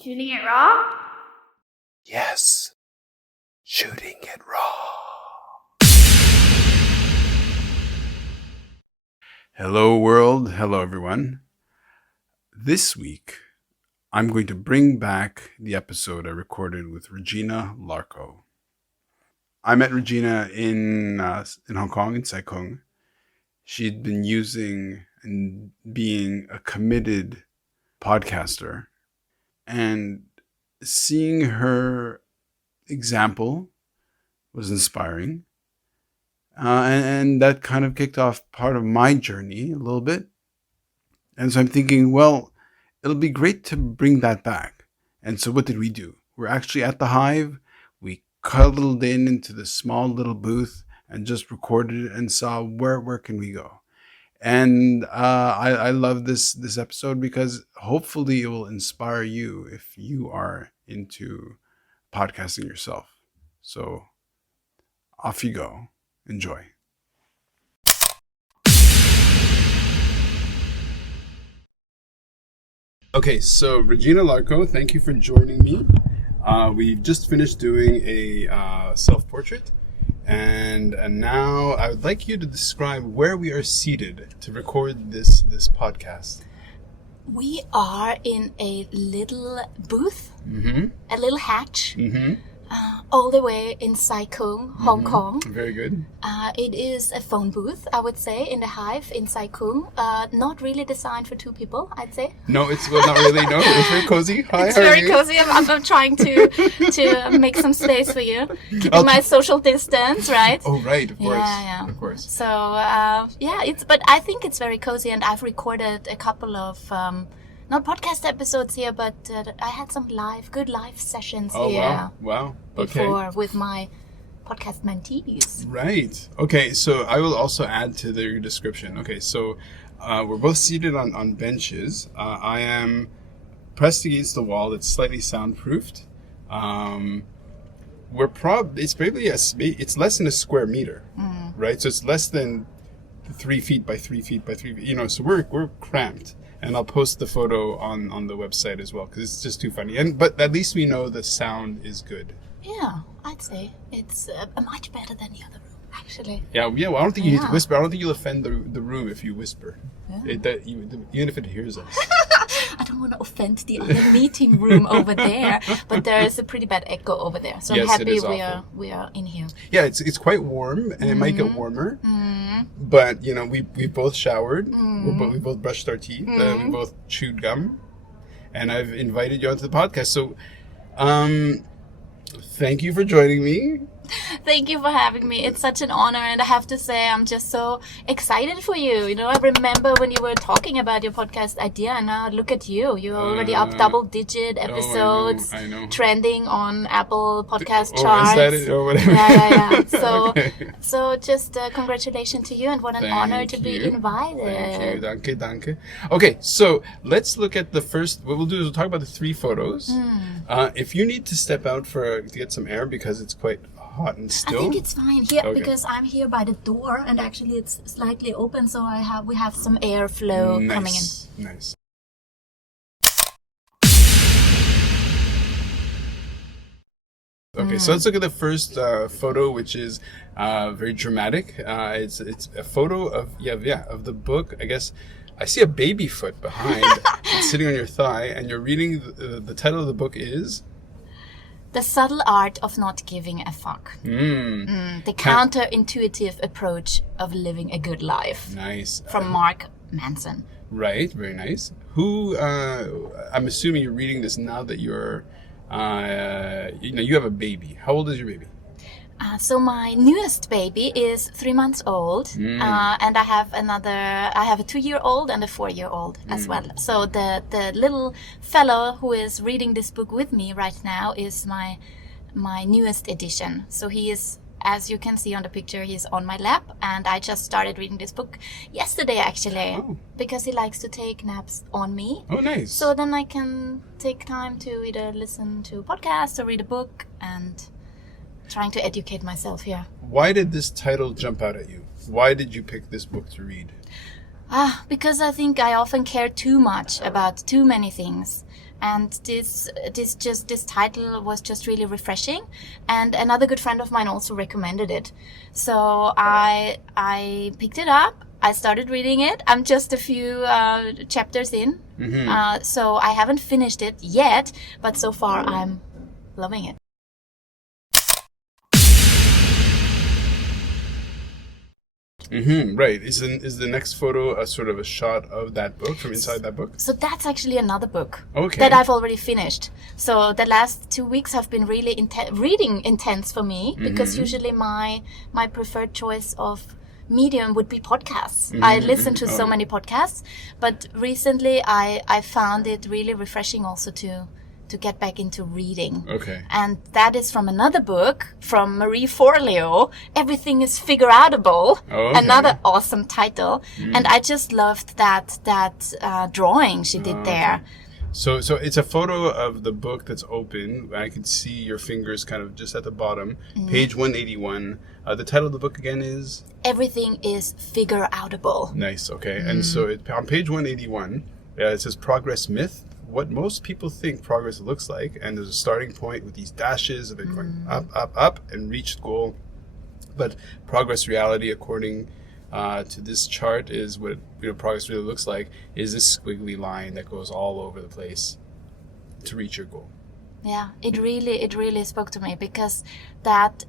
Shooting it raw? Yes. Shooting it raw. Hello, world. Hello, everyone. This week, I'm going to bring back the episode I recorded with Regina Larko. I met Regina in Hong Kong, in Sai Kung. She'd been using and being a committed podcaster. And seeing her example was inspiring. And that kind of kicked off part of my journey a little bit. And so I'm thinking, well, it'll be great to bring that back. And so what did we do? We're actually at the Hive. We cuddled into this small little booth and just recorded it and saw where can we go. And I love this episode because hopefully it will inspire you if you are into podcasting yourself. So off you go. Enjoy. Okay, so Regina Larko, thank you for joining me. We've just finished doing a self-portrait. And now I would like you to describe where we are seated to record this podcast. We are in a little booth, a little hatch, all the way in Sai Kung, Hong Kong. Very good. It is a phone booth, I would say, in the Hive in Sai Kung. Not really designed for two people, I'd say. No, it's not really. No, it's very cozy. Hi, it's very cozy. I'm trying to make some space for you, keeping my social distance, right? Oh, right, of course. Yeah. Of course. So but I think it's very cozy, and I've recorded a couple of not podcast episodes here, but I had some good live sessions here. Wow. Okay. Before with my podcast mentees. Right. Okay, so I will also add to your description. Okay, so we're both seated on benches. I am pressed against the wall that's slightly soundproofed. It's less than a square meter, right? So it's less than 3 feet by 3 feet by 3 feet. So we're cramped. And I'll post the photo on the website as well because it's just too funny. But at least we know the sound is good. Yeah, I'd say it's much better than the other room, actually. Yeah. Well, I don't think you need to whisper. I don't think you'll offend the room if you whisper. Yeah. Even if it hears us. I don't want to offend the other meeting room over there, but there is a pretty bad echo over there. So yes, I'm happy we are in here. Yeah, it's quite warm, and it might get warmer. But we both showered. We both brushed our teeth. We both chewed gum, and I've invited you onto the podcast. So, thank you for joining me. Thank you for having me. It's such an honor, and I have to say I'm just so excited for you. I remember when you were talking about your podcast idea, and now look at you. You're already up double-digit episodes, I know. Trending on Apple podcast charts. Is that it? Or whatever. Yeah. So, okay. So just congratulations to you, and what an honor to be invited. Thank you. Danke. Okay, so let's look at the first. What we'll do is we'll talk about the 3 photos. If you need to step out to get some air because it's quite hot and still. I think it's fine here because I'm here by the door, and actually it's slightly open, so we have some airflow coming in. Nice. Okay, so let's look at the first photo, which is very dramatic. It's a photo of the book. I guess I see a baby foot behind. It's sitting on your thigh, and you're reading. The title of the book is The Subtle Art of Not Giving a Fuck. The counterintuitive approach of living a good life. Nice. From Mark Manson. Right, very nice. Who? I'm assuming you're reading this now that you're. You have a baby. How old is your baby? So my newest baby is 3 months old, and I have a 2-year-old and a 4-year-old as well. So the little fellow who is reading this book with me right now is my newest edition. So he is, as you can see on the picture, he's on my lap, and I just started reading this book yesterday actually, because he likes to take naps on me. Oh, nice. So then I can take time to either listen to podcasts or read a book and trying to educate myself here. Why did this title jump out at you? Why did you pick this book to read? Because I think I often care too much about too many things. And this title was just really refreshing, and another good friend of mine also recommended it. So I picked it up. I started reading it. I'm just a few chapters in, so I haven't finished it yet. But so far, I'm loving it. Right. Is the next photo a sort of a shot of that book from inside that book? So that's actually another book Okay. that I've already finished. So the last 2 weeks have been really reading intense for me, because usually my preferred choice of medium would be podcasts. I listen to so many podcasts, but recently I found it really refreshing also to get back into reading. Okay. And that is from another book from Marie Forleo, Everything is Figure-outable. Okay. Another awesome title. And I just loved that drawing she did there. So it's a photo of the book that's open. I can see your fingers kind of just at the bottom. Page 181. The title of the book again is? Everything is Figure-outable. Nice, okay. And so on page 181, it says Progress Myth. What most people think progress looks like, and there's a starting point with these dashes of it going up, up, up, and reach goal. But progress reality, according to this chart, is what progress really looks like, is this squiggly line that goes all over the place to reach your goal. Yeah, it really spoke to me, because that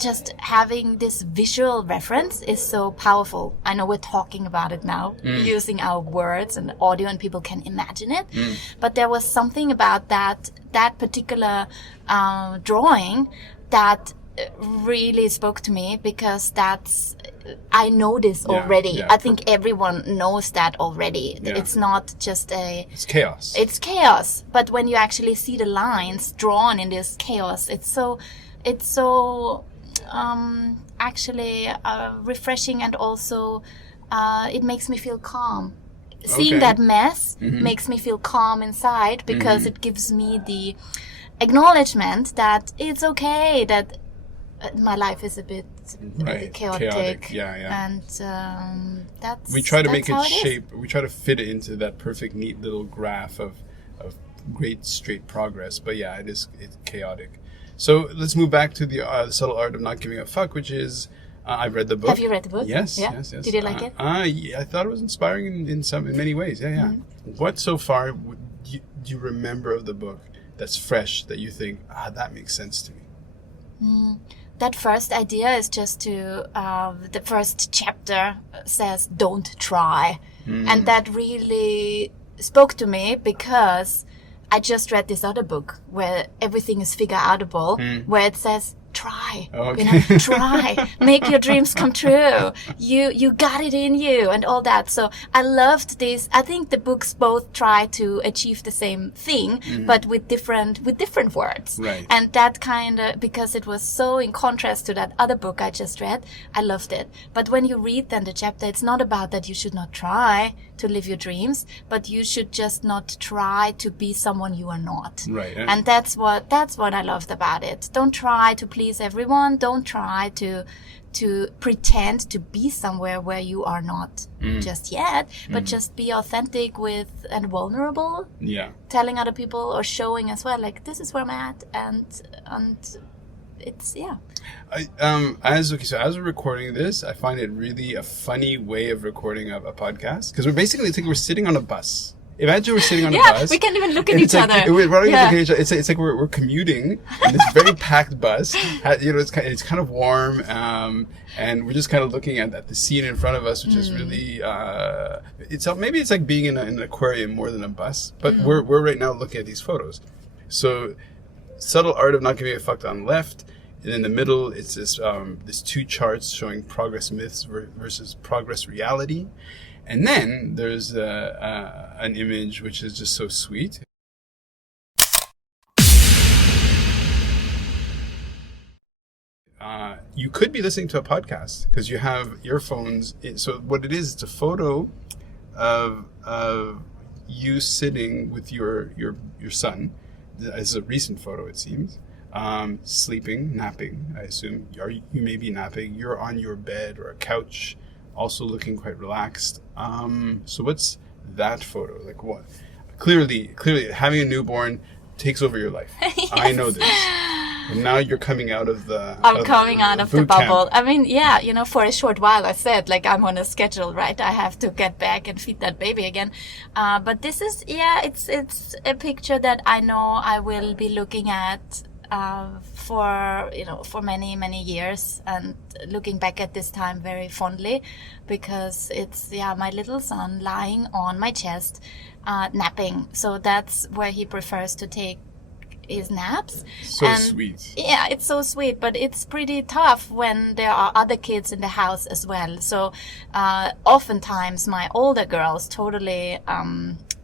just having this visual reference is so powerful. I know we're talking about it now, using our words and audio, and people can imagine it. But there was something about that particular drawing that really spoke to me, because I know this already. Yeah. I think everyone knows that already. Yeah. It's not just It's chaos. It's chaos. But when you actually see the lines drawn in this chaos, it's so actually refreshing, and also it makes me feel calm. Seeing that mess makes me feel calm inside, because it gives me the acknowledgement that it's okay that my life is a bit chaotic. Yeah. And that's we try to make it shape. We try to fit it into that perfect, neat little graph of great straight progress. But yeah, it's chaotic. So let's move back to the subtle art of not giving a fuck, which is I've read the book. Have you read the book? Yes. Yeah. Yes. Did you like it? Yeah, I thought it was inspiring in many ways. Yeah. What so far do you remember of the book that's fresh, that you think that makes sense to me? That first idea is just the first chapter says don't try, and that really spoke to me, because I just read this other book where everything is figure-outable, where it says try, try, make your dreams come true. You got it in you, and all that. So I loved this. I think the books both try to achieve the same thing, but with different words. Right. And that kind of, because it was so in contrast to that other book I just read, I loved it. But when you read then the chapter, it's not about that you should not try to live your dreams, but you should just not try to be someone you are not. Right. And that's what I loved about it. Don't try to please everyone. Don't try to pretend to be somewhere where you are not just yet, but just be authentic with and vulnerable. Yeah. Telling other people or showing as well, like, this is where I'm at, and it's as we're recording this, I find it really a funny way of recording a podcast, because we're sitting on a bus. Imagine we're sitting on a bus. We can't even look at each other. We're not even looking at each other. It's like we're commuting in this very packed bus. It's kind of warm, and we're just kind of looking at the scene in front of us, which is really maybe it's like being in an aquarium more than a bus. But we're right now looking at these photos. So, subtle art of not giving a fuck on the left. And in the middle, it's this two charts showing progress myths versus progress reality. And then there's an image which is just so sweet. You could be listening to a podcast because you have earphones. So what it is, it's a photo of you sitting with your son. It's a recent photo, it seems. Sleeping, napping, I assume. You may be napping. You're on your bed or a couch also looking quite relaxed. So what's that photo? Like what? Clearly, having a newborn takes over your life. Yes. I know this. And now you're coming out of the... I'm coming out of the boot bubble. camp. I mean, yeah, you know, for a short while I said, like, I'm on a schedule, right? I have to get back and feed that baby again. But this is, yeah, it's a picture that I know I will be looking at for many, many years, and looking back at this time very fondly, because it's, my little son lying on my chest, napping. So that's where he prefers to take his naps. So sweet. Yeah, it's so sweet, but it's pretty tough when there are other kids in the house as well. So oftentimes my older girls totally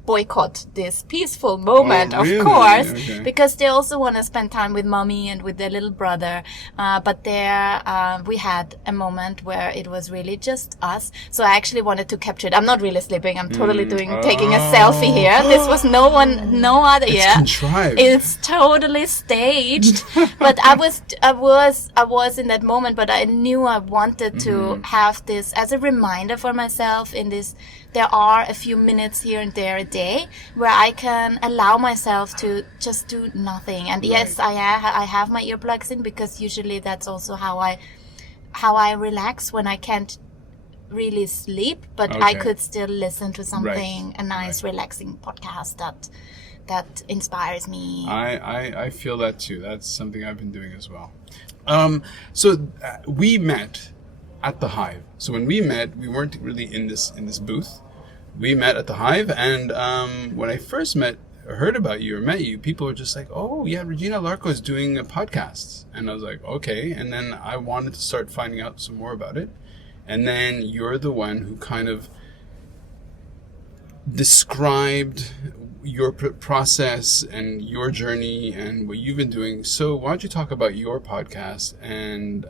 boycott this peaceful moment, really? Of course, Okay. because they also want to spend time with mommy and with their little brother. But there we had a moment where it was really just us. So I actually wanted to capture it. I'm not really sleeping. I'm totally taking a selfie here. This was no other. It's contrived. It's totally staged. But I was in that moment. But I knew I wanted to have this as a reminder for myself. There are a few minutes here and there a day where I can allow myself to just do nothing. And yes, I have my earplugs in, because usually that's also how I relax when I can't really sleep, but I could still listen to something, a nice relaxing podcast that inspires me. I feel that too. That's something I've been doing as well. So we met at the Hive. So when we met, we weren't really in this booth. We met at the Hive, and when I first heard about you or met you, people were just like, "Oh yeah, Regina Larko is doing a podcast," and I was like, "Okay." And then I wanted to start finding out some more about it, and then you're the one who kind of described your process and your journey and what you've been doing. So why don't you talk about your podcast? And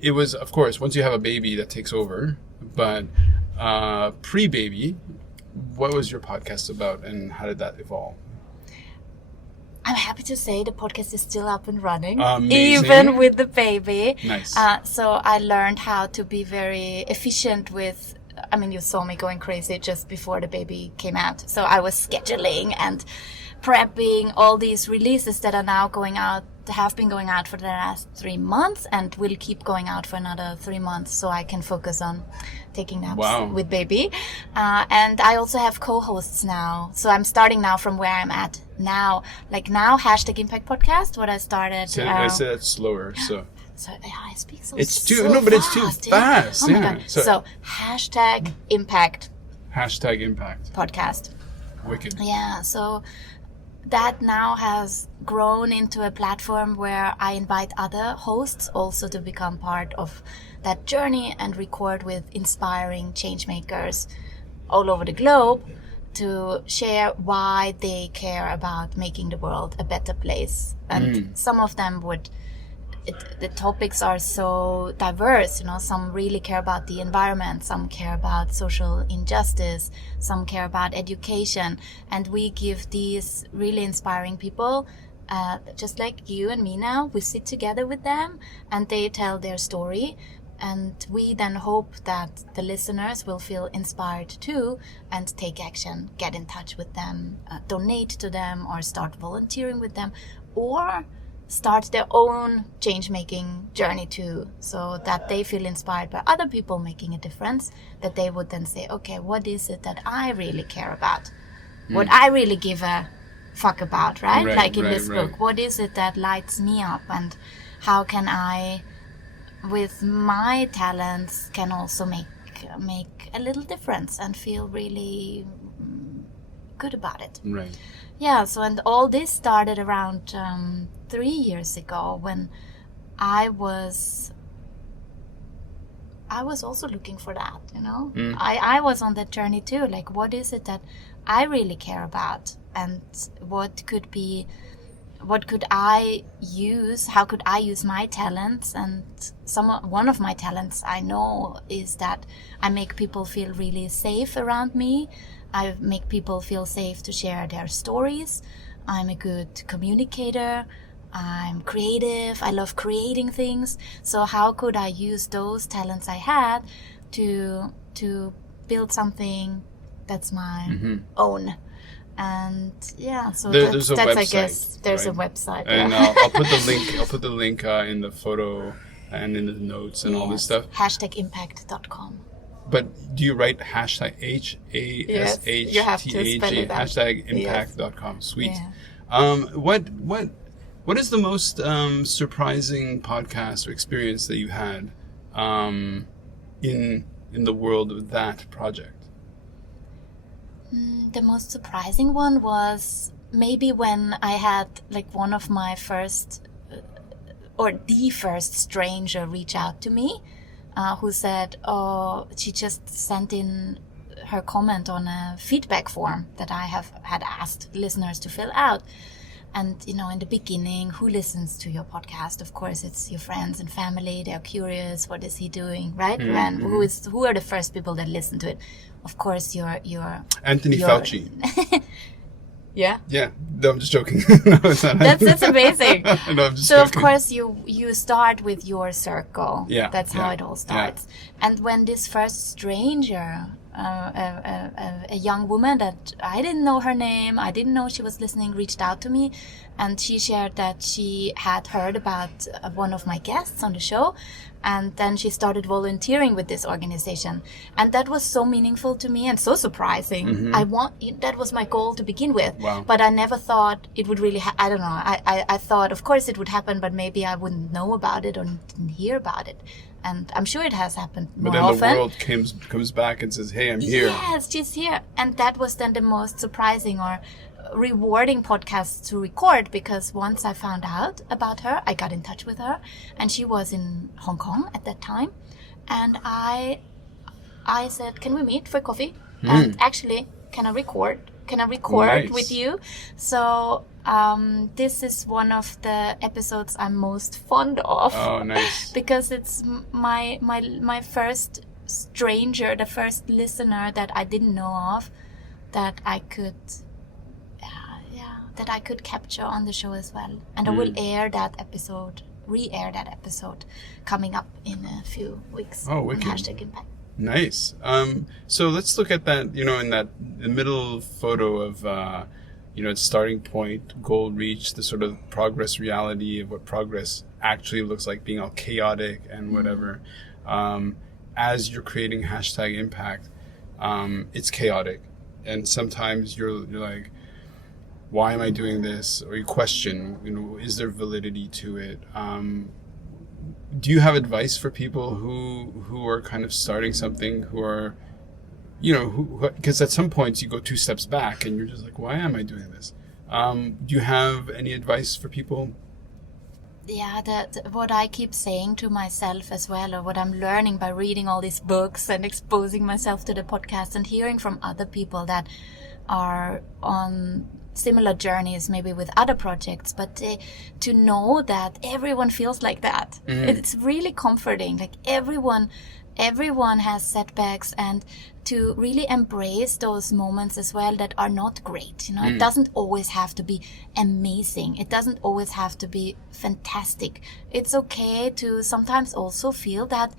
it was, of course, once you have a baby that takes over, but pre-baby, what was your podcast about and how did that evolve? I'm happy to say the podcast is still up and running, Amazing. even with the baby. Nice. So I learned how to be very efficient with, I mean, you saw me going crazy just before the baby came out. So I was scheduling and prepping all these releases that are now going out, have been going out for the last 3 months and will keep going out for another 3 months, so I can focus on taking naps with baby. And I also have co-hosts now. So I'm starting now from where I'm at now. Like now, #Impact Podcast, what I started. I said it slower, so... So I speak so it's too so no, but fast, it's too fast. Oh my Yeah. God. So #Impact #Impact Podcast. Wicked. Yeah. So that now has grown into a platform where I invite other hosts also to become part of that journey and record with inspiring change makers all over the globe to share why they care about making the world a better place. And some of them the topics are so diverse, some really care about the environment, some care about social injustice, some care about education, and we give these really inspiring people, just like you and me now, we sit together with them and they tell their story, and we then hope that the listeners will feel inspired too and take action, get in touch with them, donate to them, or start volunteering with them, or start their own change-making journey too, so that they feel inspired by other people making a difference, that they would then say, okay, what is it that I really care about? What I really give a fuck about, right? Like in this book, what is it that lights me up, and how can I, with my talents, can also make a little difference and feel really good about it. Right. Yeah, so and all this started around 3 years ago when I was also looking for that, I was on that journey too. Like, what is it that I really care about, and what could I use? How could I use my talents? And one of my talents I know is that I make people feel really safe around me. I make people feel safe to share their stories. I'm a good communicator. I'm creative. I love creating things. So how could I use those talents I had to build something that's my own? And yeah, so there's a that's website, I guess there's right? a website. And Yeah. I'll put the link. I'll put the link in the photo and in the notes and all this stuff. #impact.com. But do you write hashtag HASHTAG you have to spell it out. hashtag impact.com? Sweet. Yeah. What is the most surprising podcast or experience that you had in the world of that project? The most surprising one was maybe when I had like one of my first or the first stranger reach out to me, who said, oh, she just sent in her comment on a feedback form that I had asked listeners to fill out. And, you know, in the beginning, who listens to your podcast? Of course, it's your friends and family. They're curious. What is he doing, right? And who are the first people that listen to it? Of course, your Anthony Fauci. Yeah. Yeah. No, I'm just joking. No, it's not. That's amazing. No, I'm just so joking. of course you start with your circle. Yeah. That's how it all starts. Yeah. And when this first stranger, a young woman that I didn't know her name, I didn't know she was listening, reached out to me, and she shared that she had heard about one of my guests on the show, and then she started volunteering with this organization, and that was so meaningful to me and so surprising. That was my goal to begin with. Wow. But I never thought it would really I don't know, I thought of course it would happen, but maybe I wouldn't know about it or didn't hear about it. And I'm sure it has happened more often. But then the world comes back and says, hey, I'm here. Yes, she's here. And that was then the most surprising or rewarding podcast to record, because once I found out about her, I got in touch with her, and she was in Hong Kong at that time. And I said, can we meet for coffee? And actually, can I record Nice. with you? So this is one of the episodes I'm most fond of. Oh, nice. Because it's my first stranger, the first listener that I didn't know of, that I could capture on the show as well. And I will re-air that episode coming up in a few weeks. Oh, wicked. On #impact. Nice. So let's look at that, in the middle photo of, its starting point, goal reached, the sort of progress reality of what progress actually looks like, being all chaotic and whatever. As you're creating #impact, it's chaotic. And sometimes you're like, why am I doing this? Or you question, is there validity to it? Do you have advice for people who are kind of starting something, who are, because at some points you go 2 steps back and you're just like, why am I doing this? Do you have any advice for people? Yeah, what I keep saying to myself as well, or what I'm learning by reading all these books and exposing myself to the podcast and hearing from other people that are on similar journeys, maybe with other projects, but to know that everyone feels like that. It's really comforting. Like everyone has setbacks, and to really embrace those moments as well that are not great. It doesn't always have to be amazing. It doesn't always have to be fantastic. It's okay to sometimes also feel that,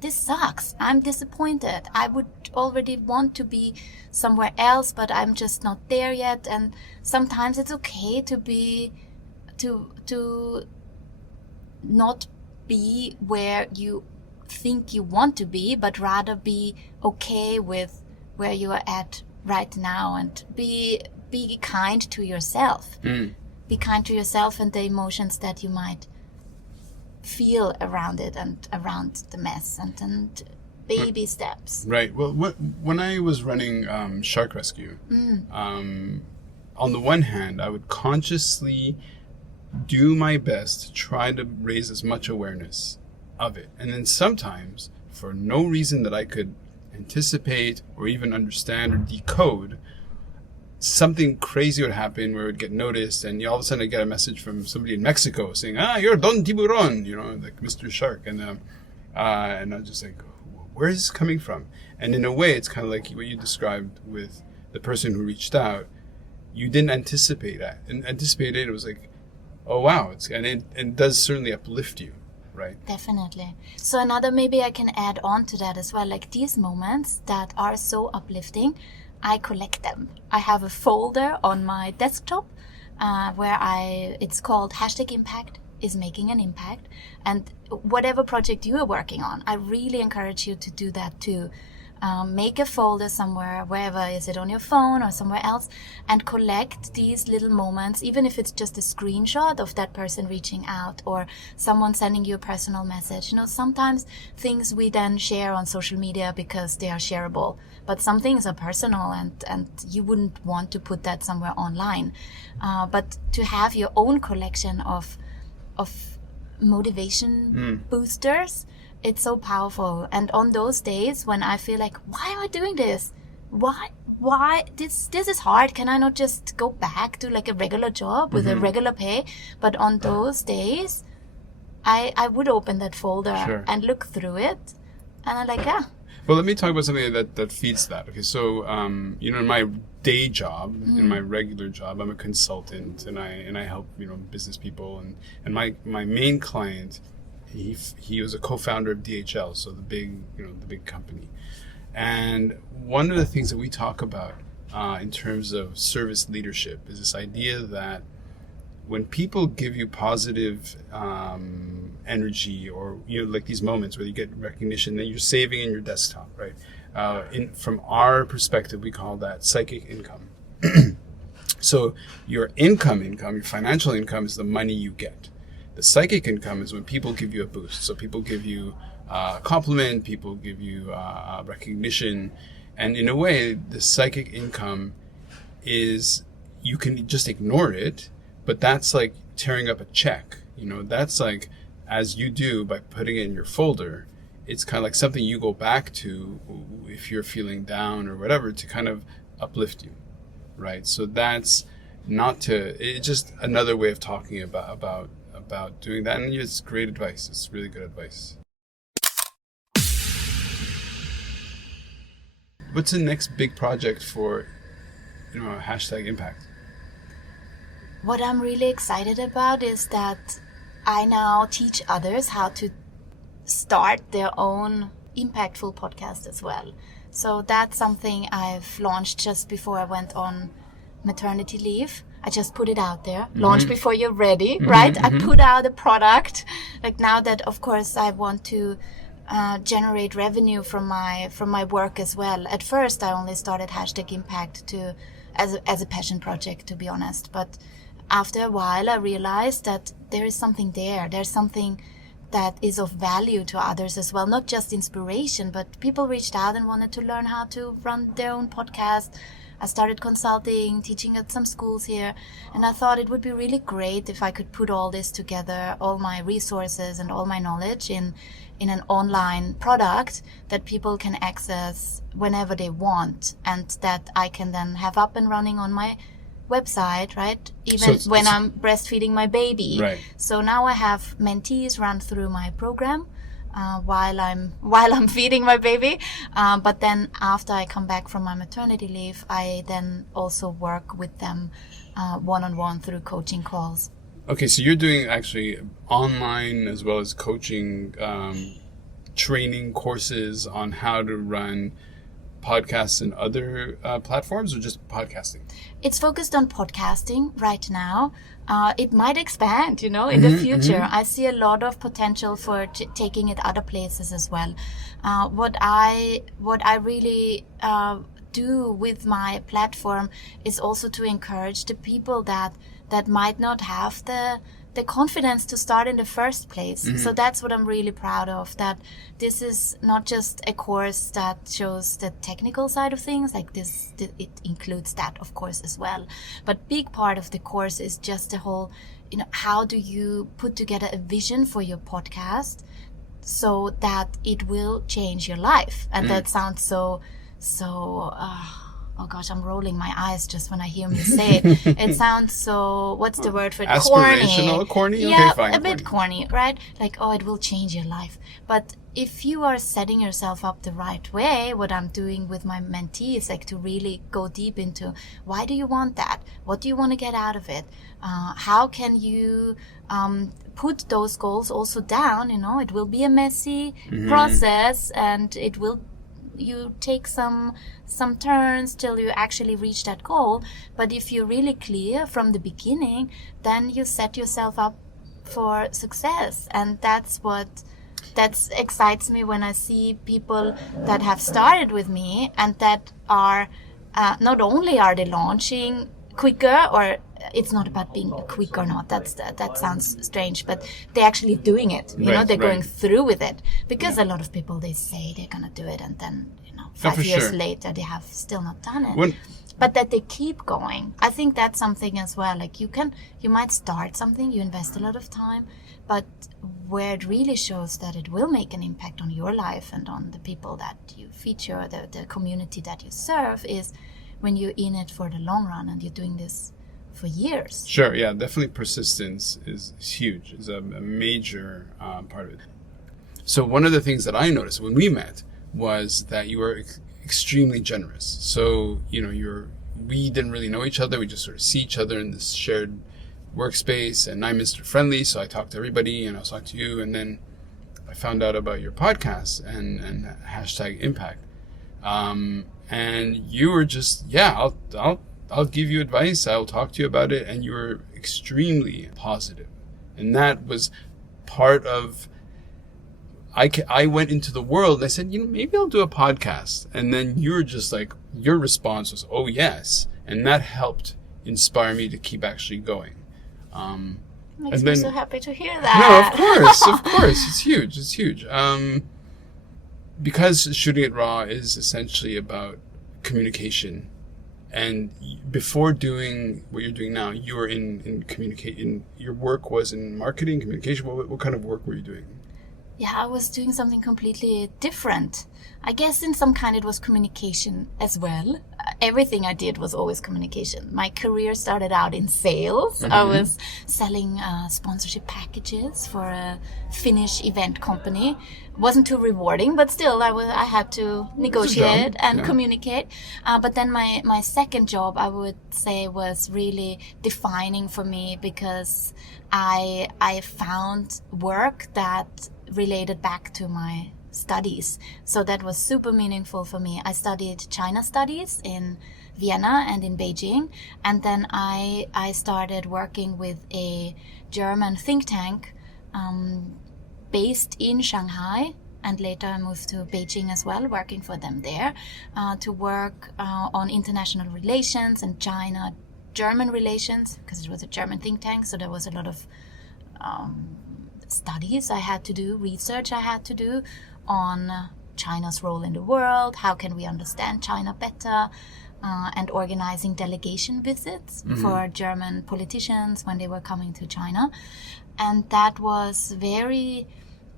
this sucks. I'm disappointed. I would already want to be somewhere else, but I'm just not there yet. And sometimes it's okay to not be where you think you want to be, but rather be okay with where you are at right now, and be kind to yourself. Be kind to yourself and the emotions that you might feel around it and around the mess, and baby steps. Right. Well, when I was running Shark Rescue, on the one hand, I would consciously do my best to try to raise as much awareness of it. And then sometimes, for no reason that I could anticipate or even understand or decode, something crazy would happen where it would get noticed, and you all of a sudden I'd get a message from somebody in Mexico saying, you're Don Tiburon, like Mr. Shark. And I was just like, where is this coming from? And in a way, it's kind of like what you described with the person who reached out. You didn't anticipate that. And anticipated, it was like, oh wow, it does certainly uplift you, right? Definitely. So another, maybe I can add on to that as well, like these moments that are so uplifting, I collect them. I have a folder on my desktop where it's called #Impact is making an impact. And whatever project you are working on, I really encourage you to do that too. Make a folder somewhere, wherever, is it on your phone or somewhere else, and collect these little moments, even if it's just a screenshot of that person reaching out or someone sending you a personal message. Sometimes things we then share on social media because they are shareable, but some things are personal and you wouldn't want to put that somewhere online. But to have your own collection of motivation boosters, it's so powerful. And on those days when I feel like, why am I doing this? Why this is hard. Can I not just go back to like a regular job with a regular pay? But on those days, I would open that folder and look through it, and I'm like, yeah. Well, let me talk about something that feeds that. Okay, so in my day job, in my regular job, I'm a consultant, and I help business people, and my main client, he was a co-founder of DHL, so the big company. And one of the things that we talk about in terms of service leadership is this idea that when people give you positive energy, or like these moments where you get recognition that you're saving in your desktop, right? From our perspective, we call that psychic income. So your income, your financial income, is the money you get. The psychic income is when people give you a boost. So people give you a compliment, people give you recognition. And in a way, the psychic income is, you can just ignore it, but that's like tearing up a check. That's like, as you do by putting it in your folder, it's kind of like something you go back to if you're feeling down or whatever, to kind of uplift you, right? So that's it's just another way of talking about doing that. And it's great advice. It's really good advice. What's the next big project for #Impact? What I'm really excited about is that I now teach others how to start their own impactful podcast as well. So that's something I've launched just before I went on maternity leave. I just put it out there. Launch before you're ready, right? I put out a product. Like now that, of course, I want to generate revenue from my work as well. At first, I only started #Impact as a passion project, to be honest. But after a while, I realized that there is something there. There's something that is of value to others as well. Not just inspiration, but people reached out and wanted to learn how to run their own podcast. I started consulting, teaching at some schools here, and I thought it would be really great if I could put all this together, all my resources and all my knowledge in an online product that people can access whenever they want, and that I can then have up and running on my website, right? Even when I'm breastfeeding my baby. Right. So now I have mentees run through my program while I'm feeding my baby. But then after I come back from my maternity leave, I then also work with them one-on-one through coaching calls. Okay, so you're doing actually online as well as coaching, training courses on how to run podcasts and other platforms, or just podcasting? It's focused on podcasting right now. It might expand, in the future. I see a lot of potential for taking it other places as well. What I really do with my platform is also to encourage the people that might not have the confidence to start in the first place. So that's what I'm really proud of, that this is not just a course that shows the technical side of things, like this, it includes that of course as well, but big part of the course is just the whole, how do you put together a vision for your podcast so that it will change your life. And that sounds so oh gosh, I'm rolling my eyes just when I hear me say it. It sounds so, what's the word for it? Aspirational, corny? Yeah, Okay, fine. a bit corny, right? Like, oh, it will change your life. But if you are setting yourself up the right way, what I'm doing with my mentees, like to really go deep into why do you want that? What do you want to get out of it? How can you put those goals also down? It will be a messy process, and you take some turns till you actually reach that goal. But if you're really clear from the beginning, then you set yourself up for success. And that excites me when I see people that have started with me and that are not only are they launching quicker, or it's not about being quick or not, that sounds strange, but they're actually doing it. They're going through with it, because a lot of people, they say they're gonna do it, and then 5 years later they have still not done it. But that they keep going, I think that's something as well. Like you might start something, you invest a lot of time, but where it really shows that it will make an impact on your life and on the people that you feature, the community that you serve, is when you're in it for the long run and you're doing this for years. Sure, yeah, definitely persistence is huge. It's a major part of it. So one of the things that I noticed when we met was that you were extremely generous. So, we didn't really know each other. We just sort of see each other in this shared workspace, and I'm Mr. Friendly, so I talk to everybody, and I was talking to you, and then I found out about your podcast and #impact. And you were just, I'll give you advice. I'll talk to you about it. And you were extremely positive. And that was part of, I went into the world and I said, maybe I'll do a podcast. And then you were just like, your response was, oh yes. And that helped inspire me to keep actually going. Makes me so happy to hear that. No, of course. It's huge. Because Shooting It Raw is essentially about communication, and before doing what you're doing now, you were in communication. Your work was in marketing, communication. What kind of work were you doing? Yeah, I was doing something completely different. I guess in some kind it was communication as well. Everything I did was always communication. My career started out in sales. I was selling sponsorship packages for a Finnish event company. Wasn't too rewarding, but still I had to negotiate and communicate. But then my second job, I would say, was really defining for me, because I found work that related back to my studies. So that was super meaningful for me. I studied China studies in Vienna and in Beijing, and then I started working with a German think tank based in Shanghai, and later I moved to Beijing as well, working for them there, to work on international relations and China-German relations, because it was a German think tank, so there was a lot of studies I had to do, research I had to do on China's role in the world, how can we understand China better, and organizing delegation visits for German politicians when they were coming to China. And that was very,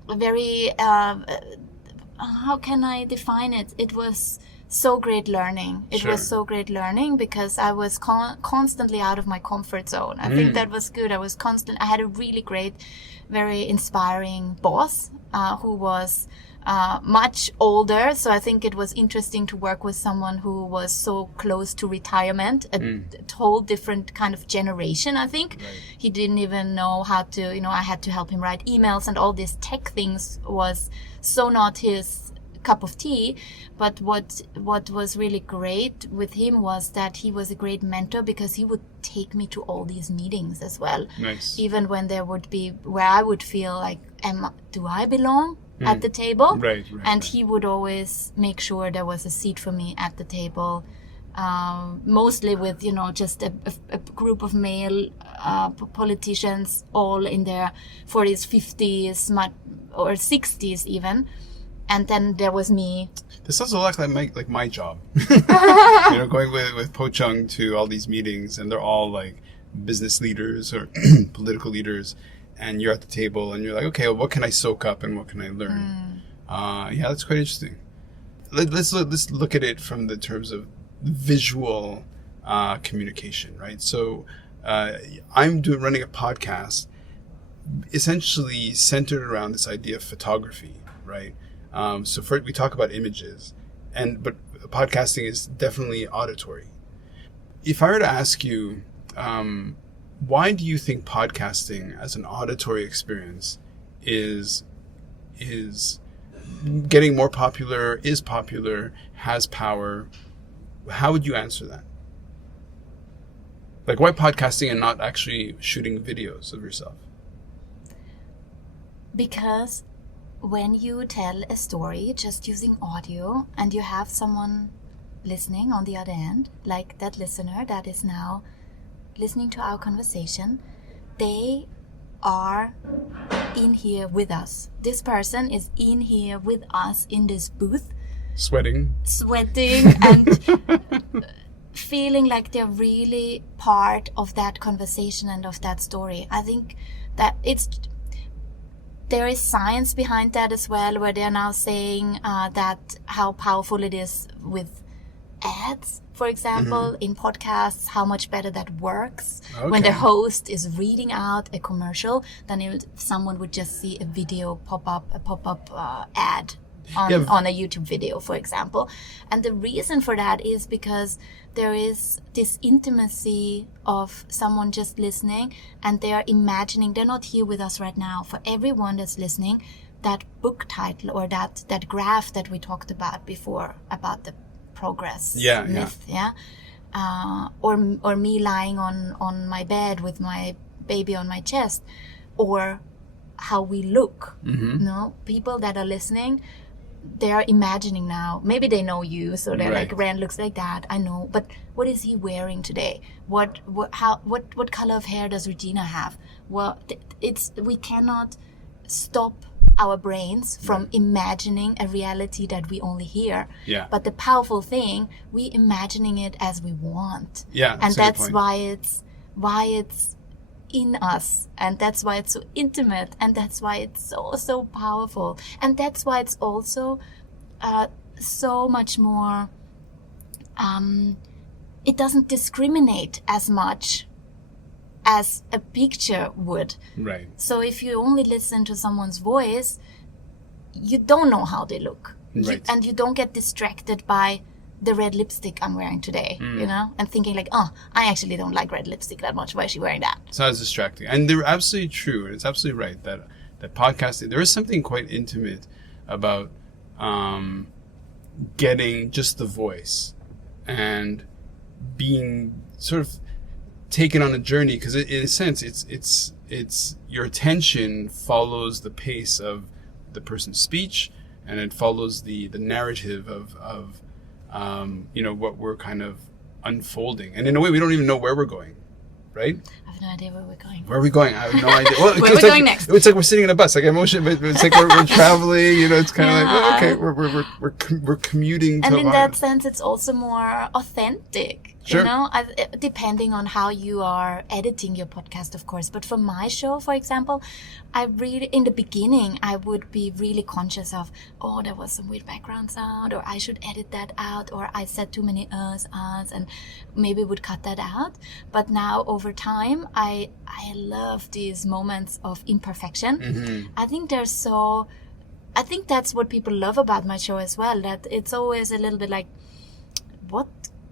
very, how can I define it? It was so great learning. It was so great learning because I was constantly out of my comfort zone. I think that was good. I had a really great, very inspiring boss who was much older. So I think it was interesting to work with someone who was so close to retirement, a whole different kind of generation, I think. Right. He didn't even know how to, I had to help him write emails, and all these tech things was so not his cup of tea. But what was really great with him was that he was a great mentor, because he would take me to all these meetings as well. Nice. Even when there would be where I would feel like, do I belong at the table? Right. And he would always make sure there was a seat for me at the table. Mostly with, just a group of male politicians, all in their 40s, 50s, or 60s even. And then there was me. This sounds a lot like my job. Going with Po Chung to all these meetings, and they're all like business leaders or political leaders, and you're at the table, and you're like, okay, well, what can I soak up and what can I learn? Yeah, that's quite interesting. Let's look at it from the terms of visual communication, right? So I'm running a podcast essentially centered around this idea of photography, right? So first we talk about images, but podcasting is definitely auditory. If I were to ask you, why do you think podcasting as an auditory experience is getting more popular, is popular, has power? How would you answer that? Like, why podcasting and not actually shooting videos of yourself? Because when you tell a story just using audio and you have someone listening on the other end, like that listener that is now listening to our conversation, they are in here with us. This person is in here with us in this booth, sweating and feeling like they're really part of that conversation and of that story. I think that there is science behind that as well, where they're now saying that how powerful it is with ads, for example, in podcasts, how much better that works when the host is reading out a commercial than if someone would just see a video a pop-up ad on a YouTube video, for example. And the reason for that is because there is this intimacy of someone just listening, and they are imagining, they're not here with us right now. For everyone that's listening, that book title or that graph that we talked about before, about the progress myth, or me lying on my bed with my baby on my chest, or how we look. People that are listening, they are imagining now. Maybe they know you, so they're like, Rand looks like that, I know, but what is he wearing today? What color of hair does Regina have? Well, we cannot stop our brains from imagining a reality that we only hear. But the powerful thing, we imagining it as we want. And that's why it's in us, and that's why it's so intimate, and that's why it's so powerful, and that's why it's also so much more it doesn't discriminate as much as a picture would. So if you only listen to someone's voice, you don't know how they look, and you don't get distracted by the red lipstick I'm wearing today, and thinking like, I actually don't like red lipstick that much. Why is she wearing that? It's not as distracting. And they're absolutely true. And it's absolutely right that podcasting, there is something quite intimate about getting just the voice and being sort of taken on a journey, because in a sense, it's your attention follows the pace of the person's speech, and it follows the narrative of what we're kind of unfolding. And in a way, we don't even know where we're going, right? I have no idea where we're going. Where are we going? I have no idea. Well, where are we going next? It's like we're sitting in a bus, like emotion, but it's like we're traveling, it's kind of like, okay, we're commuting to And in that sense, it's also more authentic. Depending on how you are editing your podcast, of course. But for my show, for example, in the beginning, I would be really conscious of, there was some weird background sound, or I should edit that out, or I said too many uhs, and maybe would cut that out. But now, over time, I love these moments of imperfection. I think that's what people love about my show as well, that it's always a little bit like,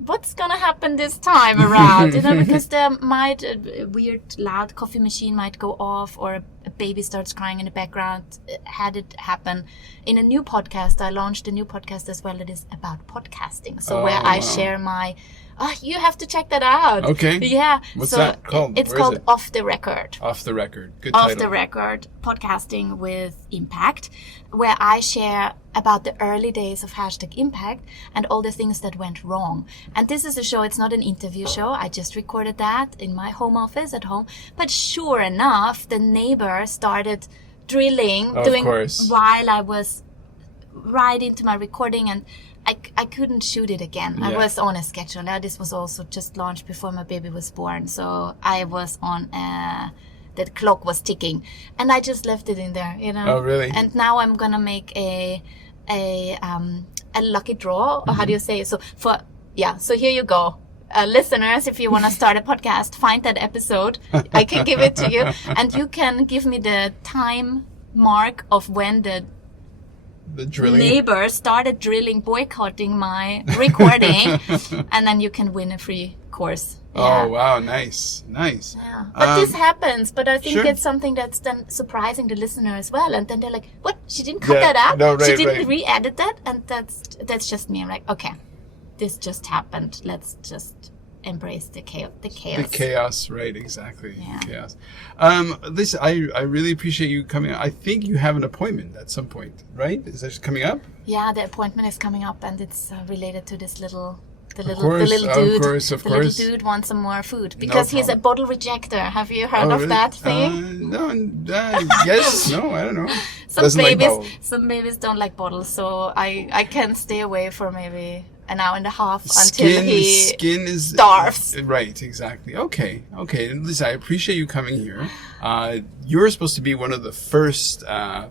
what's gonna happen this time around? Because there might a weird loud coffee machine might go off, or a baby starts crying in the background. Had it happen in a new podcast. I launched a new podcast as well that is about podcasting. So where I share my you have to check that out. Okay. Yeah. What's that called? It's called Off the Record. Off the Record. Good title. Off the Record, podcasting with impact, where I share about the early days of #impact and all the things that went wrong. And this is a show, it's not an interview show. I just recorded that in my home office at home. But sure enough, the neighbor started drilling, while I was right into my recording, and I couldn't shoot it again. I was on a schedule. This was also just launched before my baby was born. So I was on the clock was ticking, and I just left it in there, Oh, really? And now I'm gonna make a lucky draw, or how do you say it? So yeah, so here you go. Listeners, if you want to start a podcast, find that episode. I can give it to you. And you can give me the time mark of when the drilling neighbor started drilling, boycotting my recording. And then you can win a free course. Yeah. Oh, wow. Nice. Yeah. But this happens. But I think sure. it's something that's then surprising the listener as well. And then they're like, what? She didn't cut that out? No, right, she didn't right. re-edit that? And that's just me. I'm like, okay, this just happened. Let's just embrace the chaos. The chaos, right, exactly. Yeah. The chaos. Listen, I really appreciate you coming. I think you have an appointment at some point, right? Is that coming up? Yeah, the appointment is coming up, and it's related to this little dude. Of course. The little dude wants some more food because he's a bottle rejector. Have you heard of really? that thing? No. Yes. No. I don't know. Some babies don't like bottles, so I can stay away for maybe an hour and a half until he starves. Right, exactly. Okay. Listen, I appreciate you coming here. You were supposed to be one of the first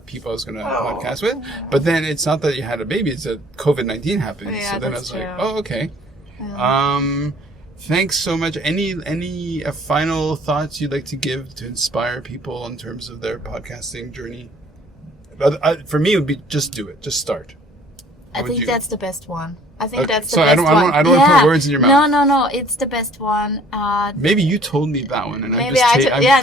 people I was going to podcast with, but then it's not that you had a baby; it's that COVID-19 happened. Yeah, so then I was true. like, oh, okay. Yeah. Thanks so much. Any final thoughts you'd like to give to inspire people in terms of their podcasting journey? For me, it would be just do it. Just start. I think that's the best one. I think that's the so best one. I don't want to put words in your mouth. No. It's the best one. Maybe you told me that one, and I'm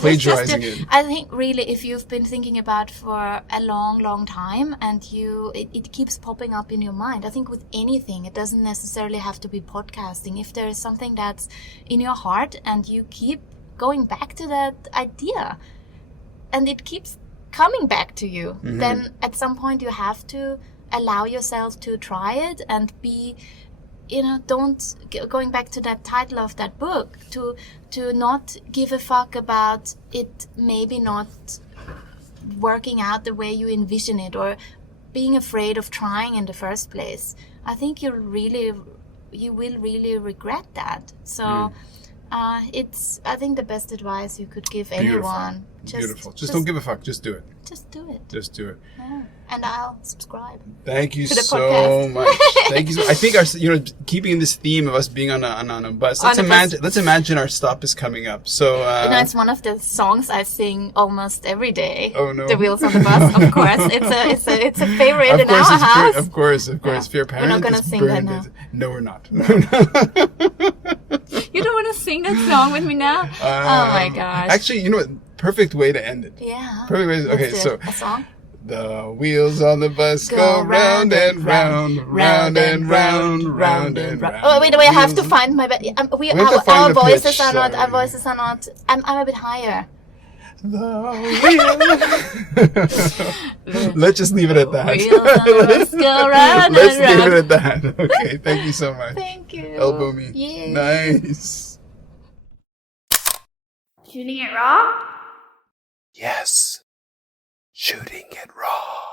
plagiarizing it. I think really, if you've been thinking about for a long, long time, and it keeps popping up in your mind. I think with anything, it doesn't necessarily have to be podcasting. If there is something that's in your heart, and you keep going back to that idea, and it keeps coming back to you, then at some point you have to allow yourself to try it and be, going back to that title of that book, to not give a fuck about it maybe not working out the way you envision it, or being afraid of trying in the first place. I think you will really regret that. So I think the best advice you could give anyone. Beautiful. Just don't give a fuck. Just do it. Just do it. Just do it. Yeah. And I'll subscribe. Thank you to the so podcast. much. Thank you. I think keeping this theme of us being on a bus. Let's imagine our stop is coming up. So it's one of the songs I sing almost every day. Oh no. The Wheels on the Bus. Of course, it's a favorite in our house. Of course. If you're a parent, we're not gonna sing that now. No, we're not. You don't want to sing that song with me now? Oh my gosh. Actually, you know what? Perfect way to end it. Yeah. Perfect way. Okay, so a song. The wheels on the bus go round and round, round and round, round and round. Oh wait! I have to find my. Our voices are not. Our voices are not. I'm a bit higher. Let's just leave it at that. Let's go round Let's and round. leave it at that. Okay, thank you so much. Thank you. Elbow me. Yay. Nice. Shooting it raw? Yes. Shooting it raw.